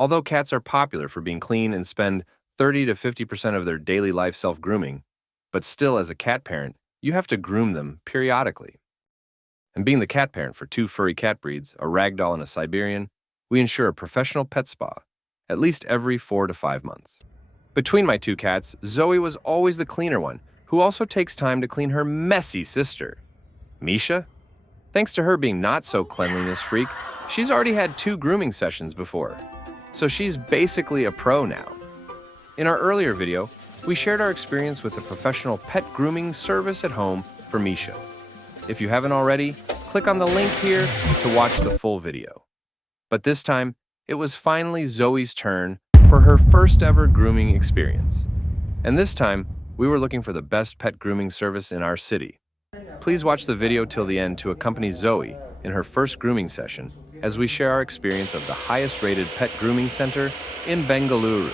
Although cats are popular for being clean and spend 30 to 50% of their daily life self-grooming, but still as a cat parent, you have to groom them periodically. And being the cat parent for two furry cat breeds, a Ragdoll and a Siberian, we ensure a professional pet spa at least every 4 to 5 months. Between my two cats, Zoey was always the cleaner one, who also takes time to clean her messy sister. Misha? Thanks to her being not so cleanliness freak, she's already had 2 grooming sessions before, so she's basically a pro now. In our earlier video, we shared our experience with a professional pet grooming service at home for Misha. If you haven't already, click on the link here to watch the full video. But this time, it was finally Zoey's turn for her first ever grooming experience. And this time, we were looking for the best pet grooming service in our city. Please watch the video till the end to accompany Zoey in her first grooming session as we share our experience of the highest rated pet grooming center in Bengaluru.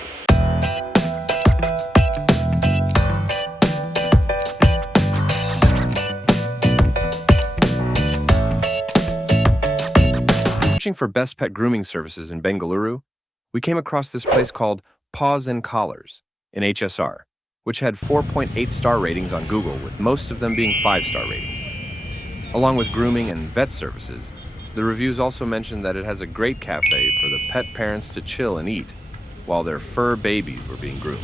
Searching for best pet grooming services in Bengaluru, we came across this place called Paws and Collars in HSR, which had 4.8 star ratings on Google, with most of them being 5-star ratings. Along with grooming and vet services, the reviews also mentioned that it has a great cafe for the pet parents to chill and eat while their fur babies were being groomed.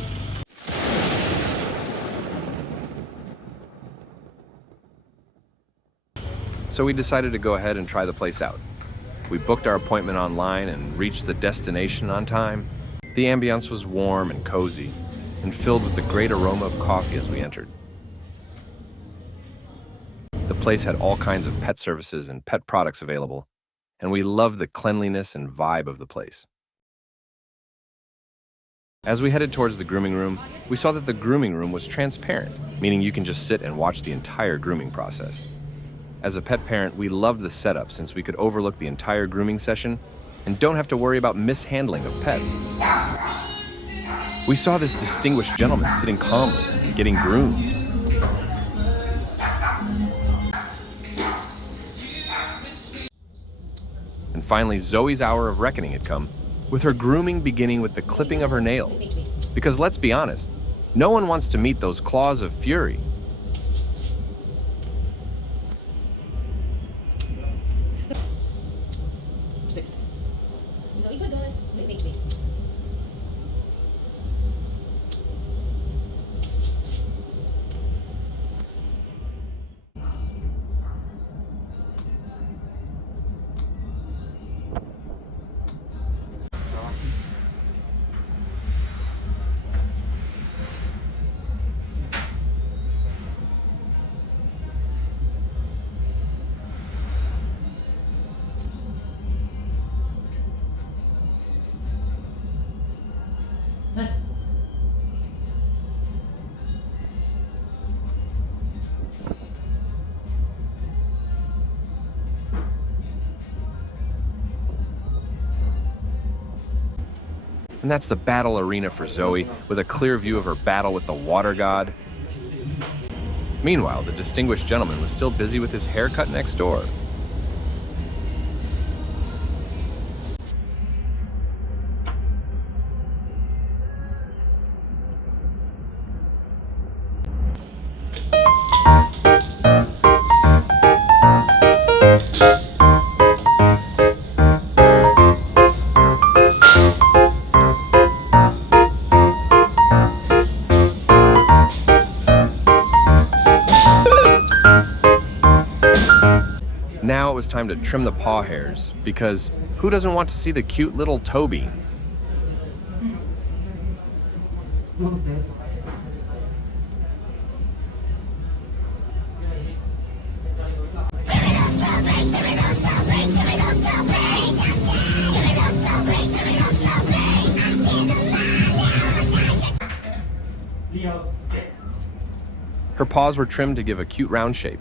So we decided to go ahead and try the place out. We booked our appointment online and reached the destination on time. The ambiance was warm and cozy and filled with the great aroma of coffee as we entered. The place had all kinds of pet services and pet products available, and we loved the cleanliness and vibe of the place. As we headed towards the grooming room, we saw that the grooming room was transparent, meaning you can just sit and watch the entire grooming process. As a pet parent, we loved the setup since we could overlook the entire grooming session and don't have to worry about mishandling of pets. We saw this distinguished gentleman sitting calmly and getting groomed. And finally, Zoey's hour of reckoning had come, with her grooming beginning with the clipping of her nails. Because let's be honest, no one wants to meet those claws of fury. And that's the battle arena for Zoey, with a clear view of her battle with the water god. Meanwhile, the distinguished gentleman was still busy with his haircut next door. Now it was time to trim the paw hairs, because who doesn't want to see the cute little toe beans? Her paws were trimmed to give a cute round shape.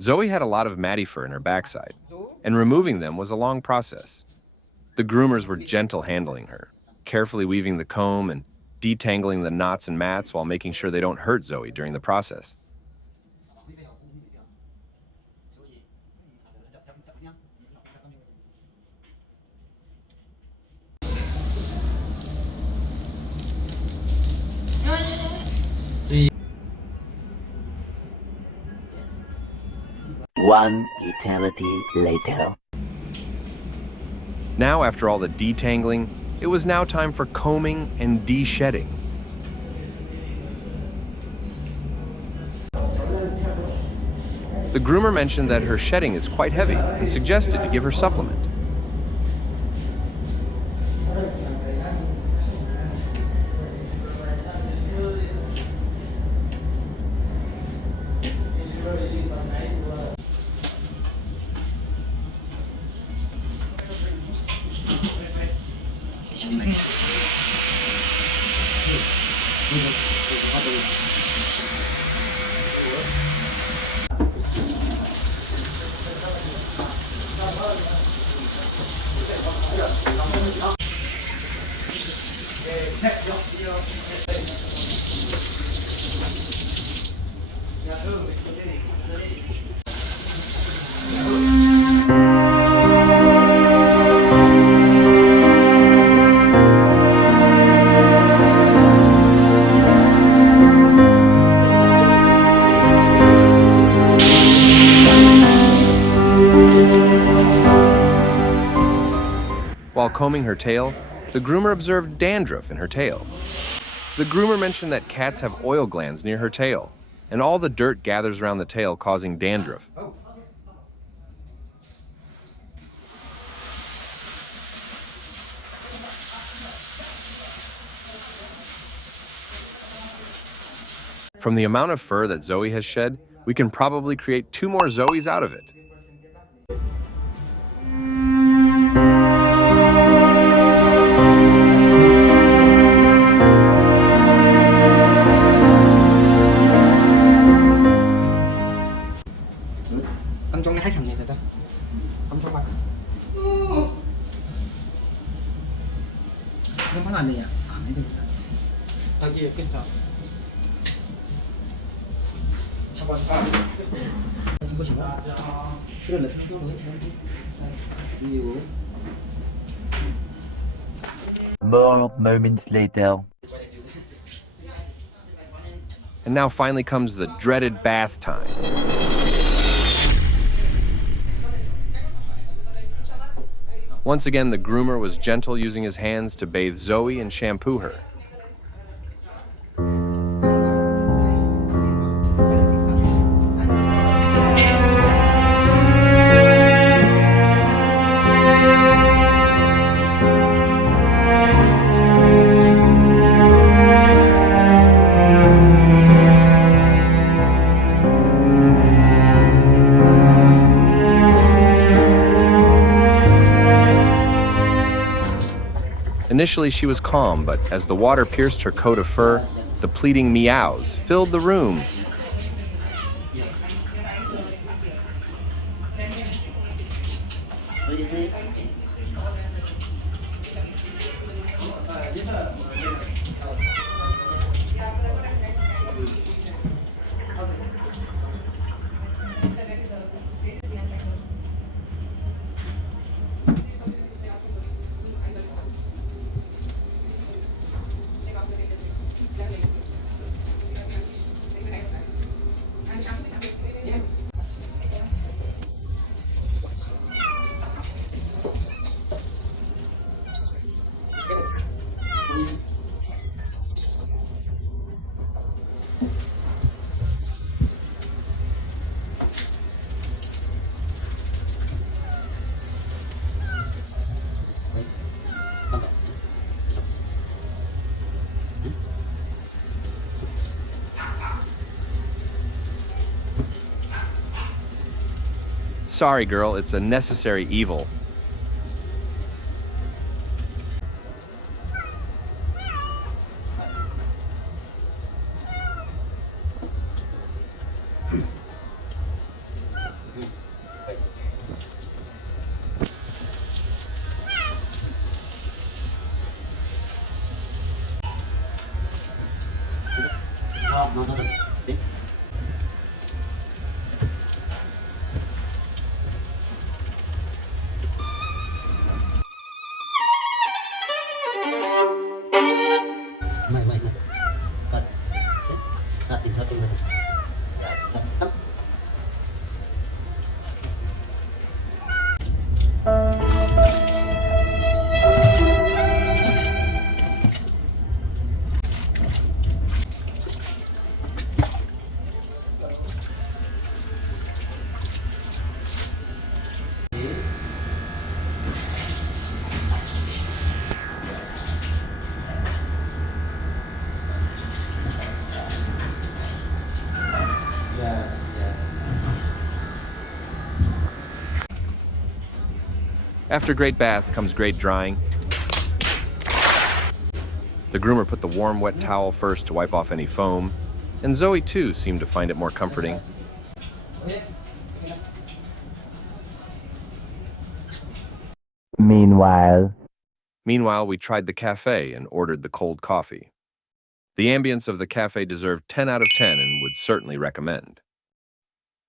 Zoey had a lot of matty fur in her backside, and removing them was a long process. The groomers were gentle handling her, carefully weaving the comb and detangling the knots and mats while making sure they don't hurt Zoey during the process. One eternity later. Now, after all the detangling, it was now time for combing and deshedding. The groomer mentioned that her shedding is quite heavy and suggested to give her supplement. While combing her tail, the groomer observed dandruff in her tail. The groomer mentioned that cats have oil glands near her tail, and all the dirt gathers around the tail, causing dandruff. From the amount of fur that Zoey has shed, we can probably create 2 more Zoeys out of it. Trong này 2 cm rồi đó. Trong bạn. Trong bạn này à? 3 cm. 여기 괜찮아. 저번 보시고. 그래 상처로 그리고 More moments later. And now finally comes the dreaded bath time. Once again, the groomer was gentle, using his hands to bathe Zoey and shampoo her. Initially, she was calm, but as the water pierced her coat of fur, the pleading meows filled the room. Sorry, girl, it's a necessary evil. no, no, no. See? Mai. Cut. Okay. Cutting. Yes. Cut. After great bath comes great drying. The groomer put the warm, wet towel first to wipe off any foam, and Zoey too seemed to find it more comforting. Meanwhile, We tried the cafe and ordered the cold coffee. The ambience of the cafe deserved 10 out of 10 and would certainly recommend.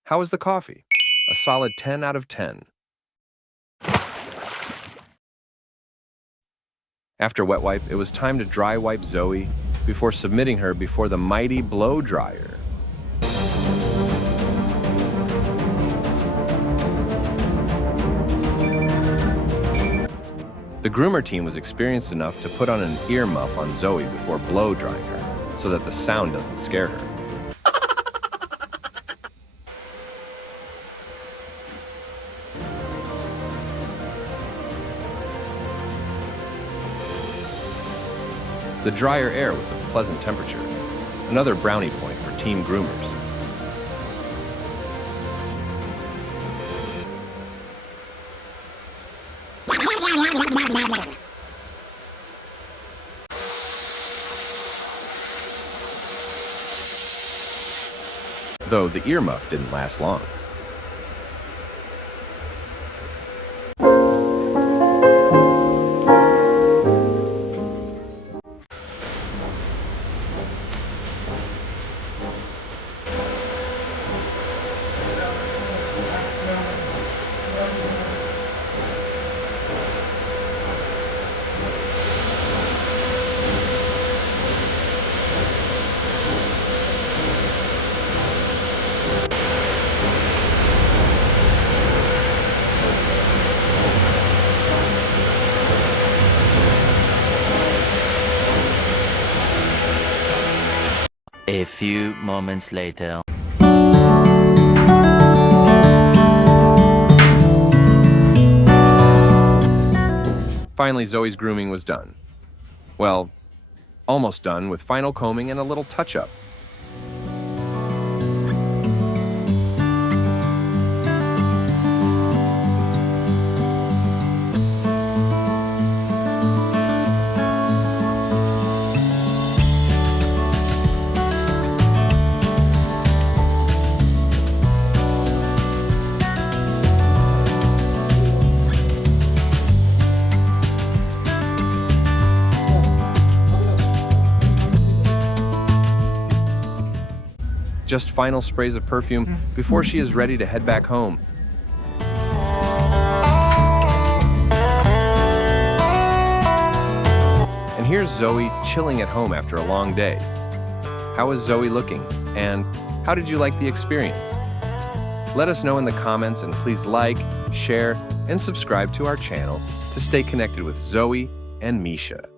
How was the coffee? A solid 10 out of 10. After wet wipe, it was time to dry wipe Zoey before submitting her before the mighty blow dryer. The groomer team was experienced enough to put on an earmuff on Zoey before blow drying her, so that the sound doesn't scare her. The drier air was of pleasant temperature, another brownie point for team groomers. Though the earmuff didn't last long. a few moments later. Finally, Zoey's grooming was done. Well, almost done with final combing and a little touch-up. Just final sprays of perfume before she is ready to head back home. And here's Zoey chilling at home after a long day. How is Zoey looking? And how did you like the experience? Let us know in the comments, and please like, share, and subscribe to our channel to stay connected with Zoey and Misha.